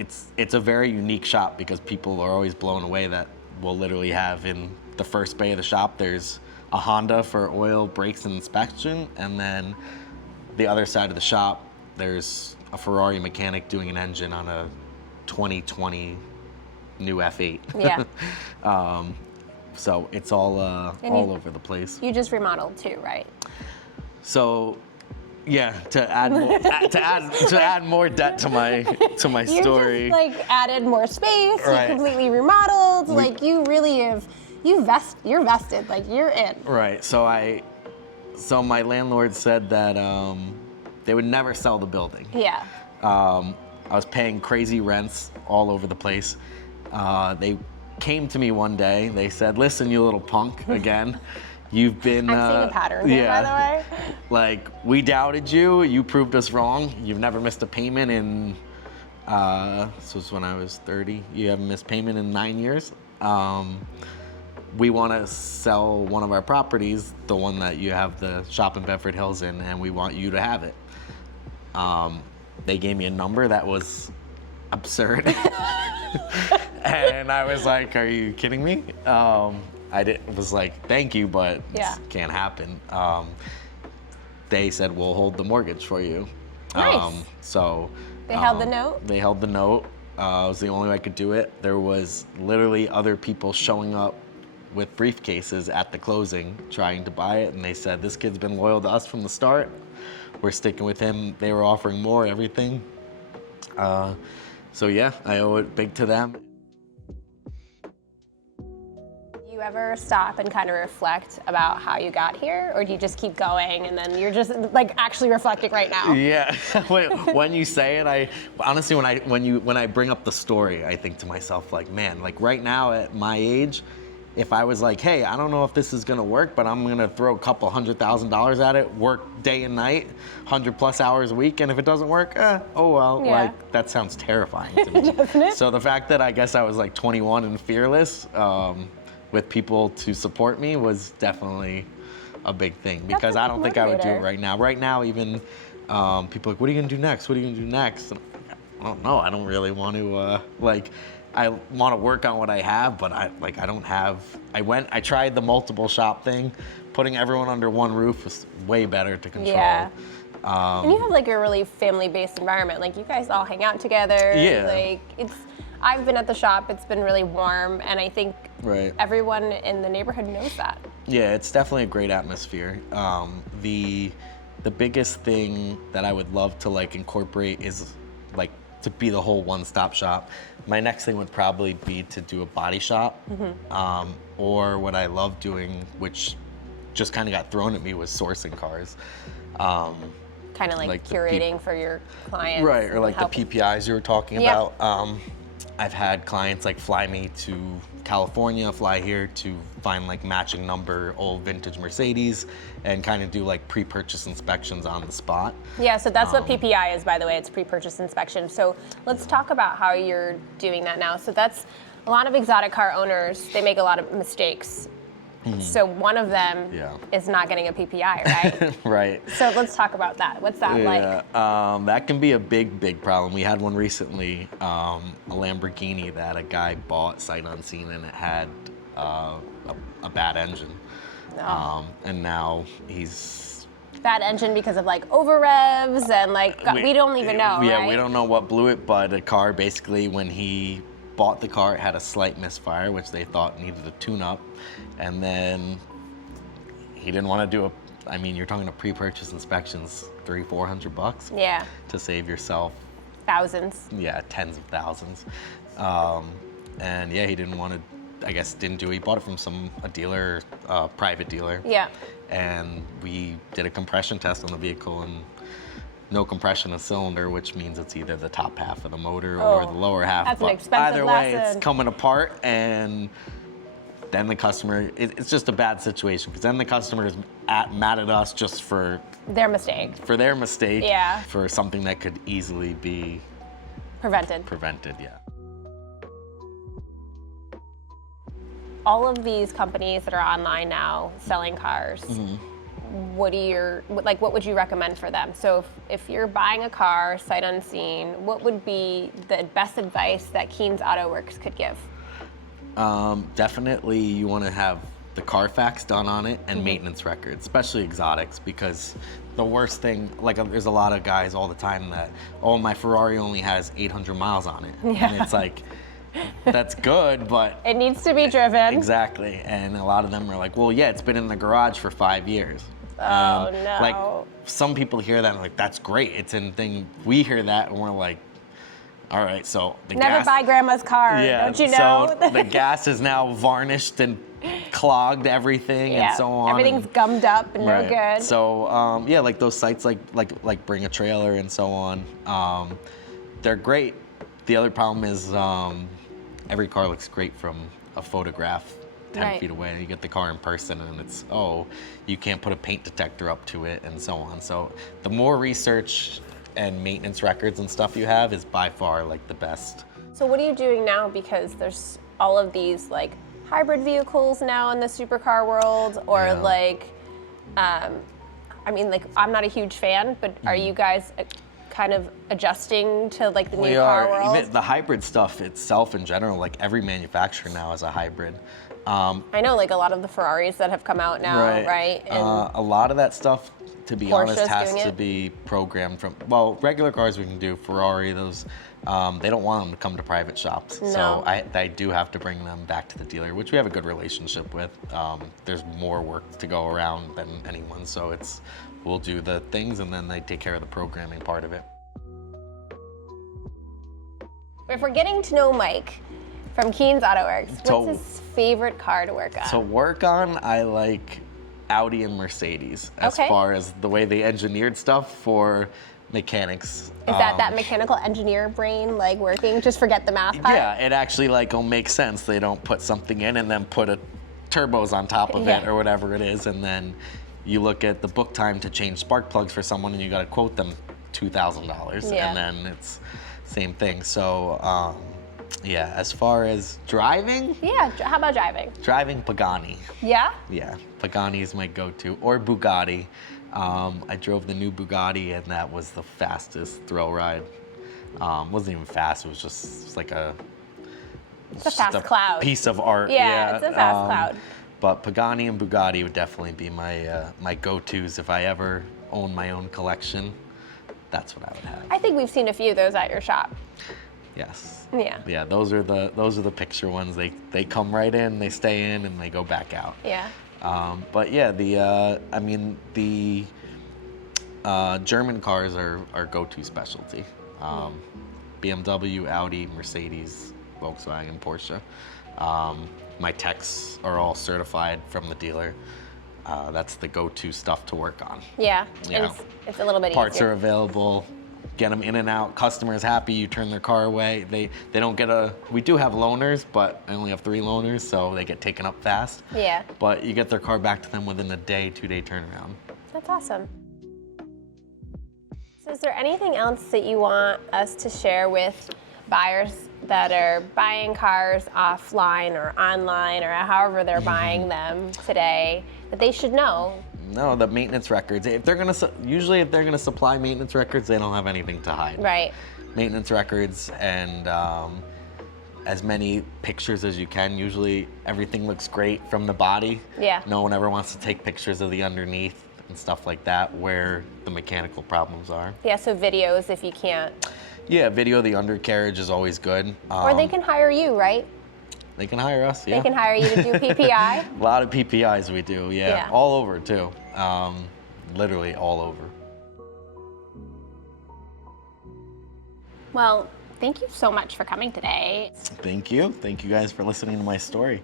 it's a very unique shop because people are always blown away that we'll literally have in the first bay of the shop, there's a Honda for oil, brakes, and inspection, and then the other side of the shop, there's a Ferrari mechanic doing an engine on a 2020 new F8. Yeah. So it's all over the place. You just remodeled too, right? So, yeah, to add more debt to my story. You just like added more space. Right. You completely remodeled. Like you really have. You're vested. Like you're in. Right. So my landlord said that they would never sell the building. Yeah. I was paying crazy rents all over the place. They came to me one day. They said, "Listen, you little punk, again. You've been." I'm seeing a pattern here, by the way. Like, we doubted you. You proved us wrong. You've never missed a payment in. This was when I was 30. You haven't missed payment in 9 years. We want to sell one of our properties, the one that you have the shop in Bedford Hills in, and we want you to have it. They gave me a number that was absurd. And I was like, are you kidding me? Was like, thank you, but yeah. It can't happen. They said, we'll hold the mortgage for you. Nice. So they held the note? They held the note. It was the only way I could do it. There was literally other people showing up with briefcases at the closing trying to buy it, and they said, this kid's been loyal to us from the start. We're sticking with him. They were offering more, everything. So yeah, I owe it big to them. Do you ever stop and kind of reflect about how you got here, or do you just keep going and then you're just like actually reflecting right now? Yeah, when you say it, I honestly, when I bring up the story, I think to myself like, man, like right now at my age, if I was like, hey, I don't know if this is gonna work, but I'm gonna throw a couple $100,000 at it, work day and night, 100+ hours a week, and if it doesn't work, oh well, yeah. Like that sounds terrifying to me. Doesn't it? So the fact that I guess I was like 21 and fearless with people to support me was definitely a big thing, because I don't think I would do it right now. Right now, even people are like, what are you gonna do next? What are you gonna do next? And I don't know. I don't really want to I want to work on what I have, but I don't have. I tried the multiple shop thing. Putting everyone under one roof was way better to control. Yeah. And you have like a really family-based environment. Like you guys all hang out together. Yeah. Like I've been at the shop. It's been really warm, and I think everyone in the neighborhood knows that. Yeah, it's definitely a great atmosphere. The biggest thing that I would love to like incorporate is like to be the whole one-stop shop. My next thing would probably be to do a body shop, or what I love doing, which just kind of got thrown at me, was sourcing cars. Kind of like curating for your clients. Right, or like the PPIs you were talking about. I've had clients like fly me to California, fly here to find like matching number old vintage Mercedes and kind of do like pre-purchase inspections on the spot. Yeah, so that's what PPI is, by the way. It's pre-purchase inspection. So let's talk about how you're doing that now. So that's a lot of exotic car owners, they make a lot of mistakes. So one of them is not getting a PPI, right? Right. So let's talk about that. What's that like? That can be a big problem. We had one recently, a Lamborghini that a guy bought sight unseen, and it had a bad engine. And now he's... Bad engine because of like over revs and like, we don't even know, Yeah, right? we don't know what blew it, but the car basically, when he bought the car, it had a slight misfire, which they thought needed a tune-up. And then he didn't want to do I mean, you're talking to pre-purchase inspections, $300-400 Yeah. to save yourself Thousands. Yeah, tens of thousands. And yeah, he didn't want to, I guess didn't do it. He bought it from a dealer, private dealer. Yeah. And we did a compression test on the vehicle, and no compression of cylinder, which means it's either the top half of the motor or the lower half. That's an expensive either way, lesson. it's coming apart, and then the customer, it's just a bad situation, because then the customer is mad at us just for their mistake. Yeah. For something that could easily be prevented, yeah. All of these companies that are online now selling cars, what would you recommend for them? So if you're buying a car sight unseen, what would be the best advice that Keane's Autoworks could give? Definitely you want to have the Carfax done on it and maintenance records, especially exotics, because the worst thing, like there's a lot of guys all the time that, oh, my Ferrari only has 800 miles on it. Yeah. And it's like, that's good, but it needs to be driven. Exactly. And a lot of them are like, well, yeah, it's been in the garage for 5 years. Oh, no. Like, some people hear that and like, that's great. It's in thing. We hear that and we're like, all right, so the gas. Never buy grandma's car, don't you know? So the gas is now varnished and clogged everything and so on. Everything's gummed up and no good. So yeah, like those sites like Bring a Trailer and so on, they're great. The other problem is every car looks great from a photograph 10 feet away. You get the car in person and it's, oh, you can't put a paint detector up to it and so on. So the more research and maintenance records and stuff you have is by far like the best. So what are you doing now? Because there's all of these like hybrid vehicles now in the supercar world, or like, I mean, like I'm not a huge fan, but are you guys kind of adjusting to like the new car world? Even the hybrid stuff itself in general, like every manufacturer now is a hybrid. I know, like a lot of the Ferraris that have come out now, right? And a lot of that stuff, to be honest, has to be programmed from, well, regular cars we can do, Ferrari, those, they don't want them to come to private shops. No. So I do have to bring them back to the dealer, which we have a good relationship with. There's more work to go around than anyone, so we'll do the things and then they take care of the programming part of it. If we're getting to know Mike from Keane's Autoworks, what's his favorite car to work on? To work on, I like Audi and Mercedes as far as the way they engineered stuff for mechanics. Is that mechanical engineer brain like working? Just forget the math part? Yeah, it actually like will make sense. They don't put something in and then put turbos on top of it or whatever it is, and then you look at the book time to change spark plugs for someone and you got to quote them $2,000 and then it's same thing. So yeah, as far as driving? Yeah, how about driving? Driving, Pagani. Yeah? Yeah, Pagani is my go-to, or Bugatti. I drove the new Bugatti and that was the fastest thrill ride. Wasn't even fast, it was just like it's a fast cloud. Piece of art. Yeah, it's a fast cloud. But Pagani and Bugatti would definitely be my go-tos if I ever own my own collection. That's what I would have. I think we've seen a few of those at your shop. Yes. Yeah. Yeah, those are the picture ones. They come right in, they stay in, and they go back out. Yeah. But yeah, the German cars are our go-to specialty. BMW, Audi, Mercedes, Volkswagen, Porsche. My techs are all certified from the dealer. That's the go-to stuff to work on. Yeah, it's a little bit Parts easier. are available, get them in and out. Customer's happy, you turn their car away. They don't get we do have loaners, but I only have 3 loaners, so they get taken up fast. Yeah. But you get their car back to them within a day, 2-day turnaround. That's awesome. So is there anything else that you want us to share with buyers that are buying cars offline or online or however they're buying them today that they should know? No, the maintenance records. If they're gonna supply maintenance records, they don't have anything to hide. Right. Maintenance records and as many pictures as you can. Usually everything looks great from the body. Yeah. No one ever wants to take pictures of the underneath and stuff like that where the mechanical problems are. Yeah, so videos if you can't. Yeah, video of the undercarriage is always good. Or they can hire you, right? They can hire us, yeah. They can hire you to do PPI? A lot of PPIs we do, yeah. All over, too. Literally all over. Well, thank you so much for coming today. Thank you. Thank you guys for listening to my story.